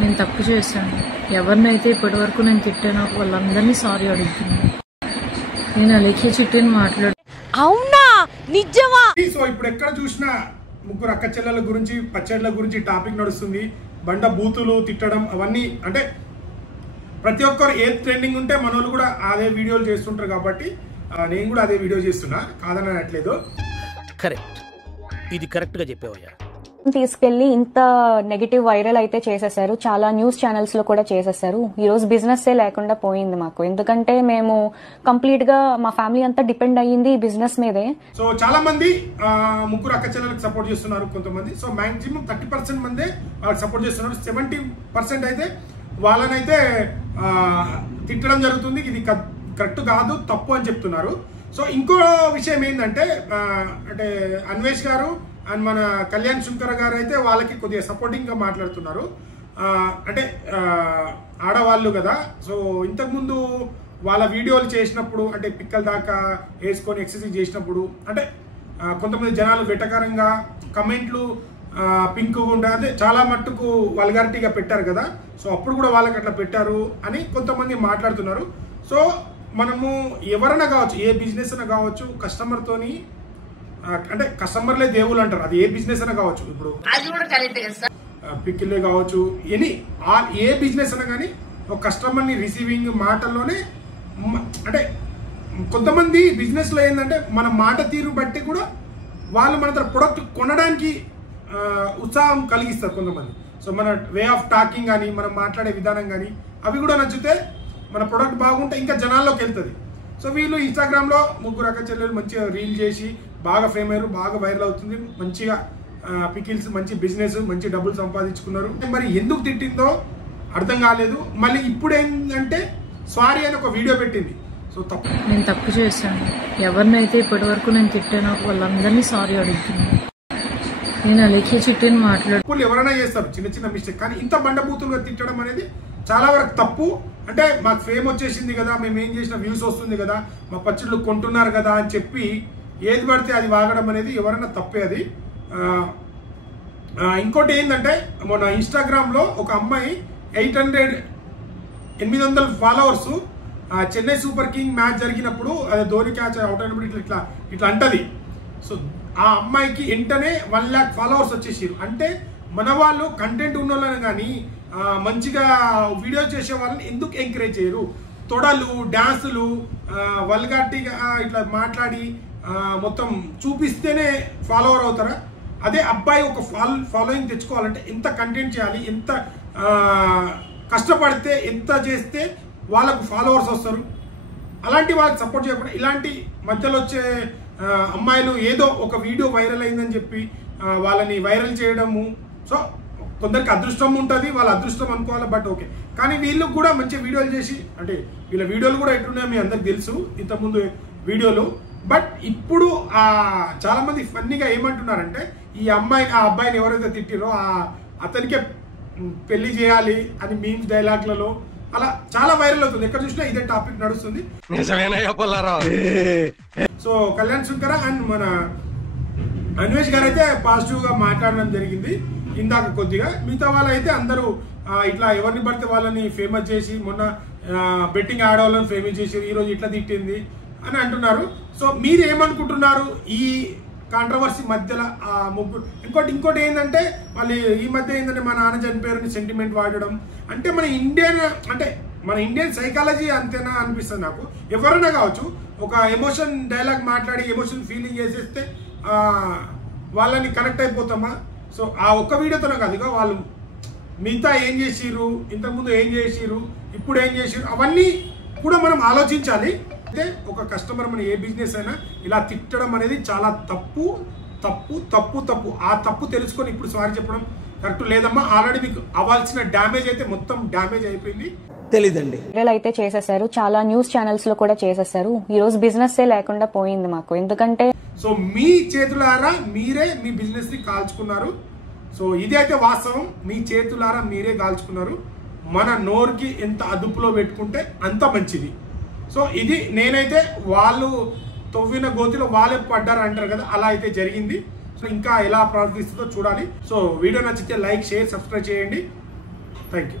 నేను తప్పు చేశాను. ఎవరినైతే ఇప్పటివరకు నేను తిట్టానో వాళ్ళందరినీ సారీ అడుగుతున్నాను. నేను అలేఖ్య చిట్టిని మాట్లాడు. అవునా నిజమా? సో ఇప్పుడు ఎక్కడ చూసినా ముగ్గురు అక్క చెల్లెల గురించి పచ్చళ్ళ గురించి టాపిక్ నడుస్తుంది. బండ బూతులు తిట్టడం అవన్నీ అంటే ప్రతి ఒక్కరు ఏ ట్రెండింగ్ ఉంటే మనోళ్ళు కూడా అదే వీడియోలు చేస్తుంటారు కాబట్టి నేను కూడా అదే వీడియో చేస్తున్నా, కాదని అనట్లేదు. కరెక్ట్, ఇది కరెక్ట్ గా చెప్పావయ్యా. తీసుకెళ్లి ఇంత నెగటివ్ వైరల్ అయితే చేసేసారు, చాలా న్యూస్ ఛానల్స్ లో కూడా చేసేసారు. ఈ రోజు బిజినెస్ ఏ లేకుండా పోయింది మాకు. ఎందుకంటే మేము కంప్లీట్ గా మా ఫ్యామిలీ అంతా డిపెండ్ అయ్యింది ఈ బిజినెస్ మీదే. సో చాలా మంది ముగ్గురు అక్క చెల్లెలకు సపోర్ట్ చేస్తున్నారు కొంతమంది. సో మాక్సిమం 30% మందే వాళ్ళకి సపోర్ట్ చేస్తున్నారు. 70% అయితే వాళ్ళనైతే తిట్టడం జరుగుతుంది. ఇది కరెక్ట్ కాదు, తప్పు అని చెప్తున్నారు. సో ఇంకో విషయం ఏంటంటే అంటే అన్వేష్ గారు అండ్ మన కళ్యాణ్ శుంకర్ గారు అయితే వాళ్ళకి కొద్దిగా సపోర్టింగ్ గా మాట్లాడుతున్నారు. అంటే ఆడవాళ్ళు కదా, సో ఇంతకుముందు వాళ్ళ వీడియోలు చేసినప్పుడు అంటే పిక్కల దాకా వేసుకొని ఎక్సర్సైజ్ చేసినప్పుడు అంటే కొంతమంది జనాలు వెటకారంగా కమెంట్లు పింక్ గుండా అంటే చాలా మట్టుకు వల్గారిటీగా పెట్టారు కదా. సో అప్పుడు కూడా వాళ్ళకి అట్లా పెట్టారు అని కొంతమంది మాట్లాడుతున్నారు. సో మనము ఎవరైనా కావచ్చు, ఏ బిజినెస్ అయినా కావచ్చు, కస్టమర్తోని అంటే కస్టమర్లే దేవుళ్ళు అంటారు. అది ఏ బిజినెస్ అయినా కావచ్చు, ఇప్పుడు పిక్కిల్లే కావచ్చు, ఏ బిజినెస్ అయినా కానీ ఒక కస్టమర్ని రిసీవింగ్ మాటల్లోనే అంటే కొంతమంది బిజినెస్లో ఏంటంటే మన మాట తీరు బట్టి కూడా వాళ్ళు మన ప్రొడక్ట్ కొనడానికి ఉత్సాహం కలిగిస్తారు కొంతమంది. సో మన వే ఆఫ్ టాకింగ్ కానీ మనం మాట్లాడే విధానం కానీ అవి కూడా నచ్చితే మన ప్రొడక్ట్ బాగుంటే ఇంకా జనాల్లోకి వెళ్తుంది. సో వీళ్ళు ఇన్స్టాగ్రామ్లో ముగ్గురు అక్క చెల్లెలు మంచిగా రీల్ చేసి బాగా ఫేమ్ అయ్యారు, బాగా వైరల్ అవుతుంది, మంచిగా పికిల్స్ మంచి బిజినెస్, మంచి డబ్బులు సంపాదించుకున్నారు. మరి ఎందుకు తిట్టిందో అర్థం కాలేదు. మళ్ళీ ఇప్పుడు ఏంటంటే సారీ అని ఒక వీడియో పెట్టింది. సో నేను తప్పు చేశాను. ఎవరినైతే ఇప్పటివరకు నేను తిట్టానో వాళ్ళందరినీ సారీ అడుగుతున్నాను. నేను అలేఖ్య చిట్టిని మాట్లాడు. ఎవరైనా చేస్తారు చిన్న చిన్న మిస్టేక్, కానీ ఇంత బండబూతులుగా తిట్టడం అనేది చాలా వరకు తప్పు. అంటే మాకు ఫేమ్ వచ్చేసింది కదా, మేము ఏం చేసిన వ్యూస్ వస్తుంది కదా, మా పచ్చళ్ళు కొంటున్నారు కదా అని చెప్పి ఏది పడితే అది వాగడం అనేది ఎవరైనా తప్పే అది. ఇంకోటి ఏంటంటే మొన్న ఇన్స్టాగ్రామ్లో ఒక అమ్మాయి 800 followers Chennai super king match జరిగినప్పుడు అది ధోని క్యాచ్ అవుట్ అయినప్పుడు ఇట్లా ఇట్లా అంటది. సో ఆ అమ్మాయికి వెంటనే 1 lakh ఫాలోవర్స్ వచ్చేసారు. అంటే మన వాళ్ళు కంటెంట్ ఉన్న వాళ్ళని కానీ మంచిగా వీడియో చేసే వాళ్ళని ఎందుకు ఎంకరేజ్ చేయరు? తొడలు, డాన్సులు, వల్గారిటీగా ఇట్లా మాట్లాడి మొత్తం చూపిస్తేనే ఫాలోవర్ అవుతారా? అదే అబ్బాయి ఒక ఫాలోయింగ్ తెచ్చుకోవాలంటే ఎంత కంటెంట్ చేయాలి, ఎంత కష్టపడితే, ఎంత చేస్తే వాళ్ళకు ఫాలోవర్స్ వస్తారు. అలాంటి వాళ్ళకి సపోర్ట్ చేయకుండా ఇలాంటి మధ్యలో వచ్చే అమ్మాయిలు ఏదో ఒక వీడియో వైరల్ అయిందని చెప్పి వాళ్ళని వైరల్ చేయడము. సో కొందరికి అదృష్టం ఉంటుంది, వాళ్ళ అదృష్టం అనుకోవాలి, బట్ ఓకే. కానీ వీళ్ళు కూడా మంచి వీడియోలు చేసి అంటే వీళ్ళ వీడియోలు కూడా ఎట్లున్నాయో మీ అందరికి తెలుసు ఇంతకుముందు వీడియోలు. బట్ ఇప్పుడు చాలా మంది ఫన్నీగా ఏమంటున్నారంటే ఈ అబ్బాయిని ఎవరైతే తిట్టిరో అతనికే పెళ్లి చేయాలి అని మీమ్స్ డైలాగ్లలో అలా చాలా వైరల్ అవుతుంది. ఎక్కడ చూసినా ఇదే టాపిక్ నడుస్తుంది. సో కళ్యాణ్ శుంకర అండ్ మన అన్వేష్ గారు అయితే పాజిటివ్ గా మాట్లాడడం జరిగింది ఇందాక కొద్దిగా. మిగతా వాళ్ళు అయితే అందరూ ఇట్లా ఎవరిని పడితే వాళ్ళని ఫేమస్ చేసి మొన్న బెట్టింగ్ ఆడవాళ్ళని ఫేమస్ చేసి ఈరోజు ఇట్లా తిట్టింది అని అంటున్నారు. సో మీరు ఏమనుకుంటున్నారు ఈ కాంట్రవర్సీ మధ్యలో ముగ్గురు? ఇంకోటి ఏంటంటే మళ్ళీ ఈ మధ్య ఏంటంటే మా నాన్న చనిపోయారని సెంటిమెంట్ వాడడం అంటే మన ఇండియన్ సైకాలజీ అంతేనా అనిపిస్తుంది నాకు. ఎవరైనా కావచ్చు ఒక ఎమోషన్ డైలాగ్ మాట్లాడి ఎమోషన్ ఫీలింగ్ చేసేస్తే వాళ్ళని కనెక్ట్ అయిపోతామా? సో ఆ ఒక్క వీడియోతోనే కాదు, ఇక వాళ్ళు మిగతా ఏం చేసిర్రు, ఇంతకుముందు ఏం చేసిర్రు, ఇప్పుడు ఏం చేసిర్రు, అవన్నీ కూడా మనం ఆలోచించాలి. అయితే ఒక కస్టమర్ మన ఏ బిజినెస్ అయినా ఇలా తిట్టడం అనేది చాలా తప్పు తప్పు తప్పు తప్పు. ఆ తప్పు తెలుసుకొని ఇప్పుడు సారీ చెప్పడం కరెక్ట్ లేదమ్మా. ఆల్రెడీ మీకు అవ్వాల్సిన డ్యామేజ్ అయితే మొత్తం డ్యామేజ్ అయిపోయింది. తెలీదండి. వైరల్ అయితే చేసేసారు, చాలా న్యూస్ ఛానల్స్ లో కూడా చేసేసారు. ఈ రోజు బిజినెస్ ఏ లేకుండా పోయింది మాకు. ఎందుకంటే సో మీ చేతులారా మీరే మీ బిజినెస్ ని కాల్చుకున్నారు. సో ఇది అయితే వాస్తవం, మీ చేతులారా మీరే కాల్చుకున్నారు. మన నోరుకి ఎంత అదుపులో పెట్టుకుంటే అంత మంచిది. సో ఇది నేనైతే వాళ్ళు తవ్విన గోతిలో వాళ్ళే పడ్డారు అంటారు కదా, అలా అయితే జరిగింది. సో ఇంకా ఎలా ప్రవర్తిస్తుందో చూడాలి. సో వీడియో నచ్చితే లైక్, షేర్, సబ్స్క్రైబ్ చేయండి. Thank you.